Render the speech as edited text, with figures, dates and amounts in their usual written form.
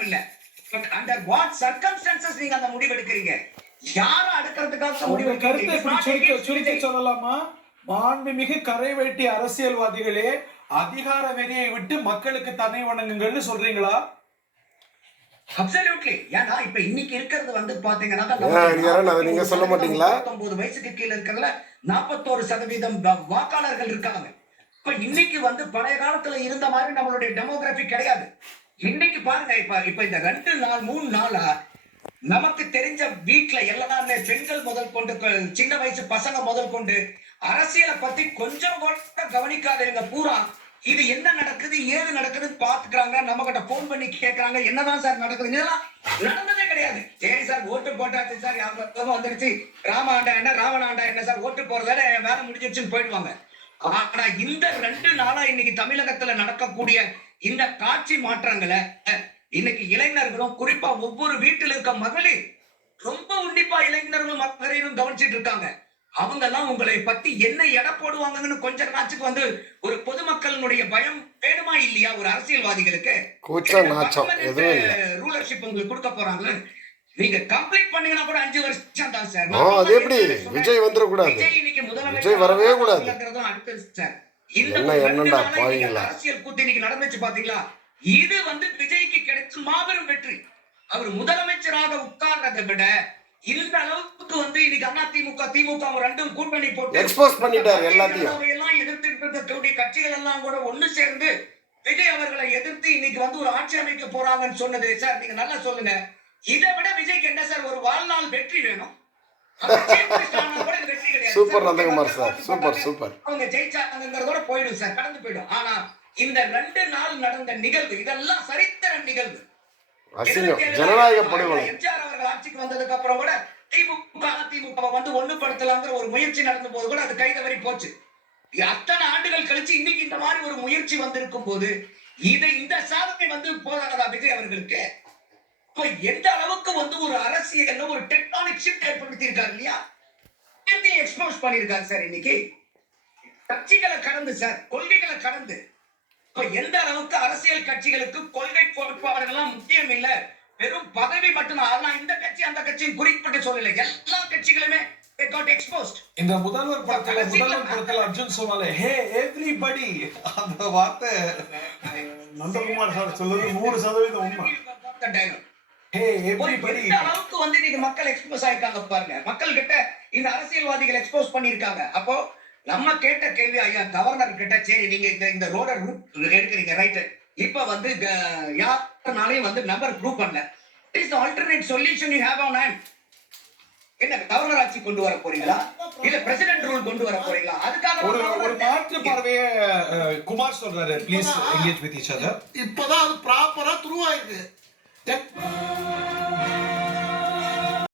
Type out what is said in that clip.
இல்ல. But under what circumstances நீங்க அந்த முடிவு எடுக்கிறீங்க? யார அடக்கிறதுக்காக முடிவு கருத்தை சுருக்கி சொல்லலாமா? மாண்புமிகு கரைவேட்டி அரசியல்வாதிகளே, அதிகார வெறியை விட்டு மக்களுக்கு தன்னை வணங்குங்கள்னு சொல்றீங்களா? அப்சல்யூட்லி. ஏன்னா இப்ப இன்னைக்கு இருக்கிறது வந்து பாத்தீங்கன்னா நீங்க சொல்ல மாட்டீங்களா? 19 வயசுக்கு கீழே இருக்கிறதுல 41% வாக்காளர்கள் இருக்காங்க. இப்ப இன்னைக்கு வந்து பழைய காலத்துல இருந்த மாதிரி நம்மளுடைய டெமோகிராபி கிடையாது. இன்னைக்கு பாருங்க, இப்ப இந்த 2 நாள் 3 நாளா நமக்கு தெரிஞ்ச வீட்டுல எல்லாமே பெண்கள் முதல் கொண்டு சின்ன வயசு பசங்க முதல் கொண்டு அரசியலை பத்தி கொஞ்சம் கூட கவனிக்காதவங்க பூரா இது என்ன நடக்குது ஏது நடக்குதுன்னு பாத்துக்கிறாங்க. நம்ம கிட்ட போன் பண்ணி கேட்கறாங்க என்னதான் சார் நடக்குது. இதெல்லாம் நடந்ததே கிடையாது. சரி சார் ஓட்டு போட்டாச்சு சார், யாரும் வந்துருச்சு, ராம ஆண்டா என்ன ராவண ஆண்டா என்ன சார், ஓட்டு போறதால வேலை முடிஞ்சிருச்சுன்னு போயிடுவாங்க. ஆனா இந்த 2 நாளா இன்னைக்கு தமிழகத்துல நடக்கக்கூடிய இந்த காட்சி மாற்றங்களை இன்னைக்கு இளைஞர்களும் குறிப்பா ஒவ்வொரு வீட்டில் இருக்க மகளிர் ரொம்ப உன்னிப்பா இளைஞர்களும் மகளிரும் கவனிச்சிட்டு இருக்காங்க. அவங்க எல்லாம் உங்களை பத்தி என்ன எடை போடுவாங்கன்னு கொஞ்ச நாச்சுக்கு வந்து ஒரு பொதுமக்களுடைய பயம் வேணுமா இல்லையா? ஒரு அரசியல்வாதிகளுக்கு ரூலர்ஷிப் உங்களுக்கு கொடுக்க போறாங்களே, நீங்க கம்ப்ளீட் பண்ணீங்கன்னா கூட 5 வருஷம் தான் சார். அது எப்படி விஜய் வந்துட கூடாது, இன்னைக்கு விஜய் வரவே கூடாது. அடுத்தது சார் இந்த அரசியல் கூத்து இன்னைக்கு நடந்துச்சு பாத்தீங்களா? இது வந்து விஜய்க்கு கிடைச்ச மாபெரும் வெற்றி. அவர் முதலமைச்சராக உட்கார்றதை விட இந்த அளவுக்கு வந்து இன்னைக்கு அதிமுக திமுக ரெண்டும் கூட்டணி போட்டு எக்ஸ்போஸ் பண்ணிட்டார். எல்லாத்தையும் எல்லாம் எதிர்த்து இருக்கக்கூடிய கட்சிகள் எல்லாம் கூட ஒண்ணு சேர்ந்து விஜய் அவர்களை எதிர்த்து இன்னைக்கு வந்து ஒரு ஆட்சி அமைக்க போறாங்கன்னு சொன்னது சார். நீங்க நல்லா சொல்லுங்க, இதை விட விஜய்க்கு என்ன சார் ஒரு வாழ்நாள் வெற்றி வேணும்? Super Nandakumar sir, super super. அவங்க ஜெயிச்சாங்கிறதோட போயிடும் சார், கடந்து போயிடும். ஆனா இந்த 2 நாள் நடந்த நிகழ்வு இதெல்லாம் சரித்திர நிகழ்வு. ஜனநாயக படுகொலை. எம்ஜிஆர் அவர்கள் ஆட்சிக்கு வந்ததுக்கு அப்புறம் கூட திமுக அதிமுக வந்து ஒண்ணுபடுத்தலாங்கிற ஒரு முயற்சி நடந்த போது கூட அது கைதவறி போச்சு. அத்தனை ஆண்டுகள் கழிச்சு இன்னைக்கு இந்த மாதிரி ஒரு முயற்சி வந்திருக்கும் போது இந்த சாதனை வந்து போதாதா விஜய் அவர்களுக்கு? இப்ப எந்த அளவுக்கு வந்து ஒரு அரசியல் ஒரு டெக்டானிக் ஷிஃப்ட் ஏற்படுத்தி இருக்காரு இல்லையா? எக்ஸ்போஸ் பண்ணிருக்காரு சார். இன்னைக்கு கட்சிகளை கடந்து சார், கொள்கைகளை கடந்து இப்ப எந்த அளவுக்கு அரசியல் கட்சிகளுக்கு கொள்கை கோட்பாடுகள்லாம் முக்கியம் இல்ல, வெறும் பதவி மட்டும்தான். ஆனா இந்த கட்சி அந்த கட்சியும் குறிப்பிட்டு சொல்லல, எல்லா கட்சிகளுமே இந்த முதல்வர் படத்துல அர்ஜுன் சொன்னாலே ஹே எவ்ரிபடி, அந்த வார்த்தை நந்தகுமார் சார் சொல்றது 100% உண்மை. அளவுக்கு வந்து இன்னைக்கு மக்கள் எக்ஸ்போஸ் ஆயிருக்காங்க பாருங்க. மக்கள் கிட்ட இந்த அரசியல்வாதிகள் எக்ஸ்போஸ் பண்ணிருக்காங்க. அப்போ நம்ம கேட்ட கேள்வி ஐயா கவர்னர் கிட்ட, சரி நீங்க இந்த ரோட ரூட் எடுக்கிறீங்க ரைட், இப்ப வந்து யாருனாலையும் வந்து நம்பர் ப்ரூவ் பண்ணல, is the alternate solution you have on hand. என்ன கவர்னர் ஆட்சி கொண்டு வர போறீங்களா இல்ல பிரசிடென்ட் ரூல் கொண்டு வர போறீங்களா? அதுக்காக ஒரு மாற்று பார்வையை குமார் சொல்றாரு. Please engage with each other. இப்பதான் அது ப்ராப்பரா த்ரூ ஆயிருக்கு.